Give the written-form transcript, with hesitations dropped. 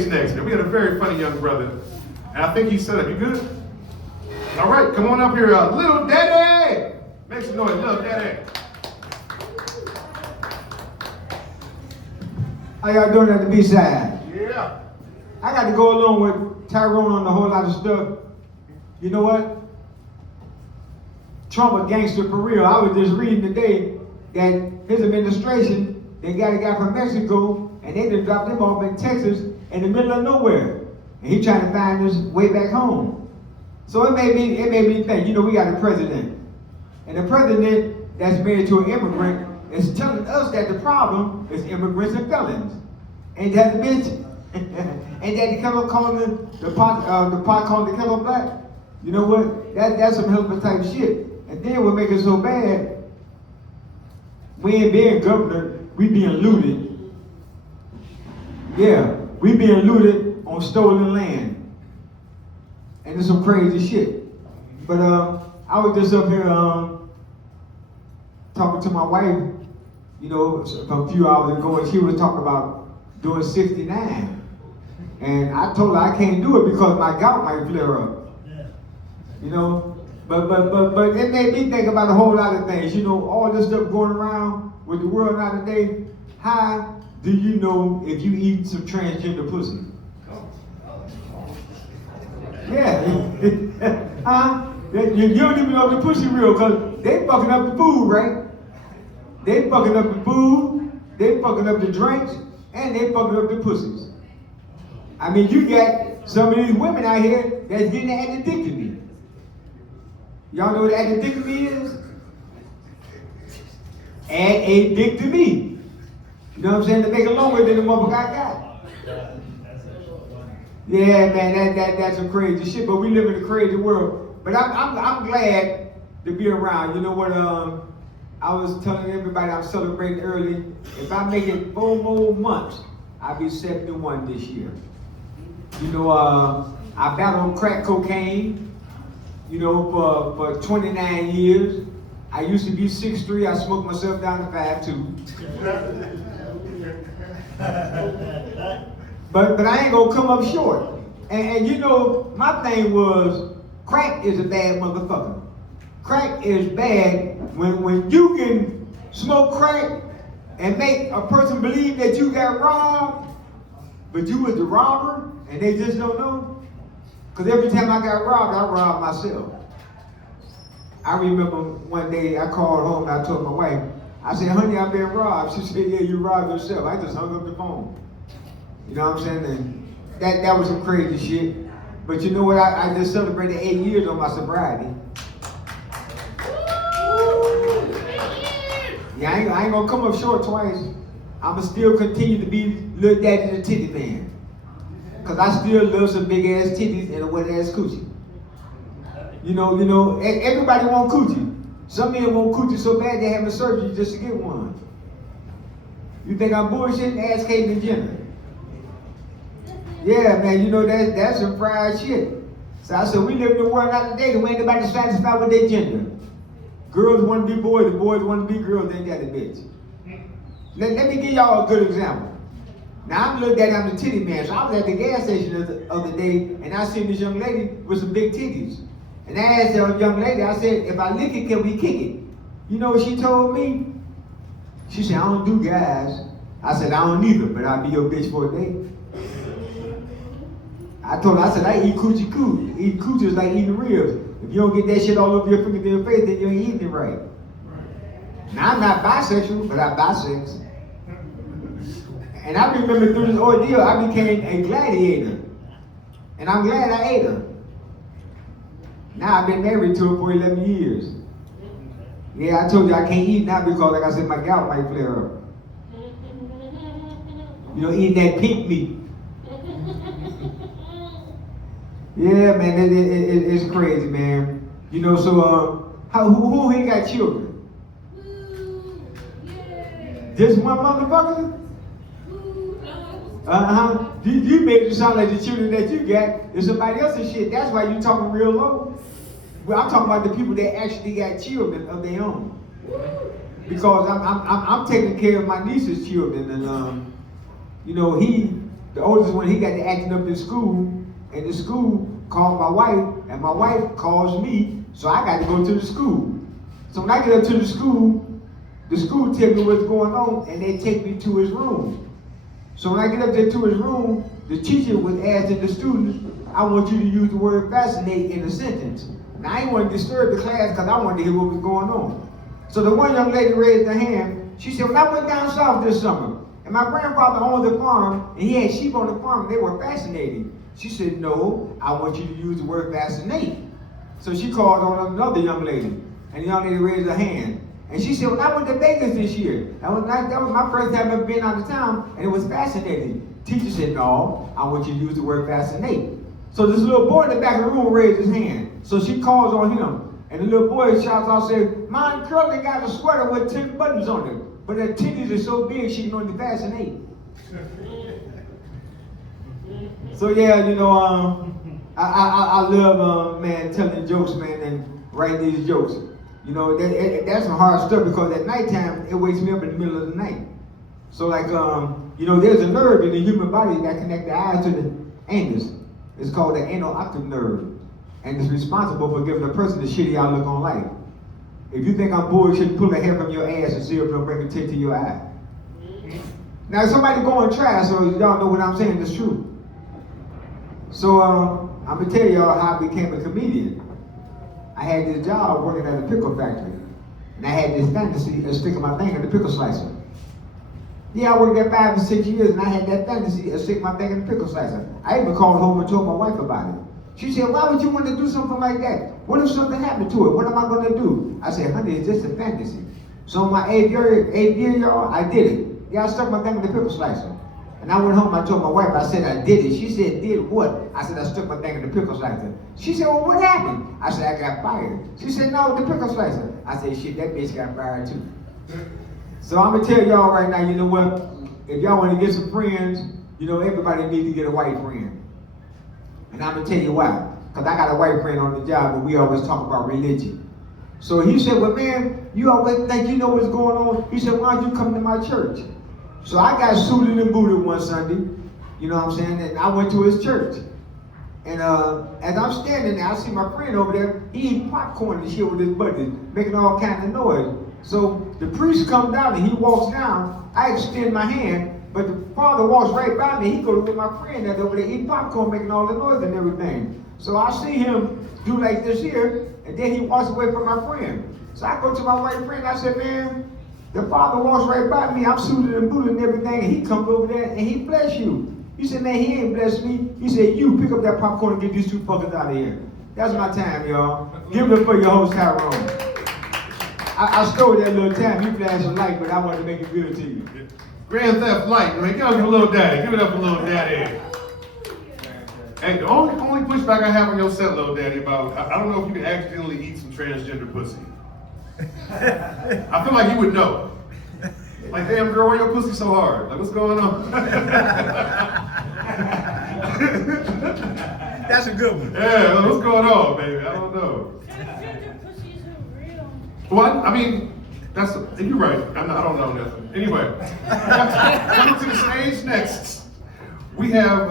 stage next, man. We had a very funny young brother. And I think he set up. You good? All right, come on up here. Little Daddy! Make some noise, Little Daddy. How y'all doing at the B-side? Yeah. I got to go along with Tyrone on a whole lot of stuff. You know what? Trump a gangster for real. I was just reading today that his administration, they got a guy from Mexico, and they just dropped him off in Texas in the middle of nowhere. And he trying to find his way back home. So it made me think, you know, we got a president. And the president that's married to an immigrant is telling us that the problem is immigrants and felons. Ain't that the bitch? Ain't that the kettle calling the pot calling the kettle black? You know what? That's some hell of a type shit. And then what make it so bad, we ain't being governor, we being looted. Yeah, we being looted on stolen land. And it's some crazy shit. But I was just up here talking to my wife, you know, a few hours ago, and she was talking about doing 69. And I told her I can't do it because my gout might flare up. You know? But it made me think about a whole lot of things. You know, all this stuff going around with the world nowadays. How do you know if you eat some transgender pussy? Yeah. You don't even know if the pussy real because they fucking up the food, right? They fucking up the food, they fucking up the drinks, and they fucking up the pussies. I mean, you got some of these women out here that's getting addicted. Y'all know what addictomy is? Addictomy. You know what I'm saying? To make it longer than the motherfucker I got. Yeah, man, that's some crazy shit. But we live in a crazy world. But I'm glad to be around. You know what? I was telling everybody I'm celebrating early. If I make it 4 more months, I'll be 71 this year. You know, I battled crack cocaine. You know, for 29 years. I used to be 6'3", I smoked myself down to 5'2". But I ain't gonna come up short. And you know, my thing was, crack is a bad motherfucker. Crack is bad when you can smoke crack and make a person believe that you got robbed, but you was the robber, and they just don't know. Because every time I got robbed, I robbed myself. I remember one day I called home and I told my wife, I said, honey, I've been robbed. She said, yeah, you robbed yourself. I just hung up the phone. You know what I'm saying? And that was some crazy shit. But you know what? I just celebrated 8 years on my sobriety. Yeah, I ain't gonna come up short twice. I'ma still continue to be Lil Daddy the Titty Man. Cause I still love some big ass titties and a wet ass coochie. You know, everybody want coochie. Some men want coochie so bad they having surgery just to get one. You think I'm bullshitting? Ask Caitlyn Jenner. Yeah, man, you know that's some fried shit. So I said we live in a world now today that we ain't nobody satisfied with their gender. Girls want to be boys, the boys want to be girls. Ain't that a bitch? Let me give y'all a good example. Now I'm Lil Daddy, I'm the titty man. So I was at the gas station the other day, and I seen this young lady with some big titties. And I asked the young lady, I said, if I lick it, can we kick it? You know what she told me? She said, I don't do guys. I said, I don't either, but I'll be your bitch for a day. I told her, I said, I eat coochie coo. Eat coochie is like eating ribs. If you don't get that shit all over your finger to your face, then you ain't eating it right. Now I'm not bisexual, but I bisex. And I remember through this ordeal, I became a gladiator. And I'm glad I ate her. Now I've been married to her for 11 years. Yeah, I told you I can't eat now because, like I said, my gout might flare up. You know, eating that pink meat. Yeah, man, it's crazy, man. You know, so who ain't got children? Just one motherfucker? You made it sound like the children that you got is somebody else's shit. That's why you talking real low. Well, I'm talking about the people that actually got children of their own. Because I'm taking care of my niece's children, and you know, he The oldest one, he got to acting up in school, and the school called my wife, and my wife calls me, so I got to go to the school. So when I get up to the school tell me what's going on, and they take me to his room. So when I get up there to his room, the teacher was asking the students, I want you to use the word fascinate in a sentence. Now I didn't want to disturb the class because I wanted to hear what was going on. So the one young lady raised her hand. She said, when I went down south this summer, and my grandfather owned a farm, and he had sheep on the farm, and they were fascinating. She said, no, I want you to use the word fascinate. So she called on another young lady, and the young lady raised her hand. And she said, well, I went to Vegas this year. That was my first time ever being out of town, and it was fascinating. Teacher said, no, I want you to use the word fascinate. So this little boy in the back of the room raised his hand. So she calls on him, and the little boy shouts out, saying, mine curly got a sweater with 10 buttons on it, but her titties are so big she can only fascinate. So yeah, you know, I love, man, telling jokes, man, and writing these jokes. You know, that's some hard stuff because at nighttime, it wakes me up in the middle of the night. So like, you know, there's a nerve in the human body that connects the eyes to the anus. It's called the anal octave nerve. And it's responsible for giving a person the shitty outlook on life. If you think I'm bullshit, pull a hair from your ass and see if it'll bring a tear to your eye. Now somebody go and try, so y'all know what I'm saying is true. So I'm gonna tell y'all how I became a comedian. I had this job working at a pickle factory, and I had this fantasy of sticking my thing in the pickle slicer. Yeah, I worked there 5 to 6 years, and I had that fantasy of sticking my thing in the pickle slicer. I even called home and told my wife about it. She said, why would you want to do something like that? What if something happened to it? What am I going to do? I said, honey, it's just a fantasy. So my 8th year, y'all, I did it. Yeah, I stuck my thing in the pickle slicer. And I went home, I told my wife, I said, I did it. She said, did what? I said, I stuck my thing in the pickle slicer. She said, well, what happened? I said, I got fired. She said, no, the pickle slicer. I said, shit, that bitch got fired too. So I'm going to tell y'all right now, you know what? If y'all want to get some friends, you know, everybody needs to get a white friend. And I'm going to tell you why. Because I got a white friend on the job, but we always talk about religion. So he said, well, man, you always think you know what's going on. He said, why don't you come to my church? So I got suited and booted one Sunday, you know what I'm saying, and I went to his church. And as I'm standing there, I see my friend over there, he eating popcorn and shit with his buddies, making all kinds of noise. So the priest comes down and he walks down, I extend my hand, but the father walks right by me, he goes with my friend that's over there eating popcorn, making all the noise and everything. So I see him do like this here, and then he walks away from my friend. So I go to my white friend, I said, man, the father walks right by me, I'm suited and booted and everything, and he comes over there and he bless you. He said, man, he ain't blessed me. He said, you pick up that popcorn and get these two fuckers out of here. That's my time, y'all. Give it up for your host, Tyrone. I stole that little time. You flashed a light, but I wanted to make it good to you. Grand Theft Light, man. Give it up for Little Daddy. Give it up for Little Daddy. Hey, the only pushback I have on your set, Little Daddy, about I don't know if you can accidentally eat some transgender pussy. I feel like you would know. Like, damn girl, why your pussy so hard? Like, what's going on? That's a good one. Yeah, what's going on, baby? I don't know. Transgender pussy isn't real. What? I mean, you're right. I don't know nothing. Anyway, coming to the stage next, we have.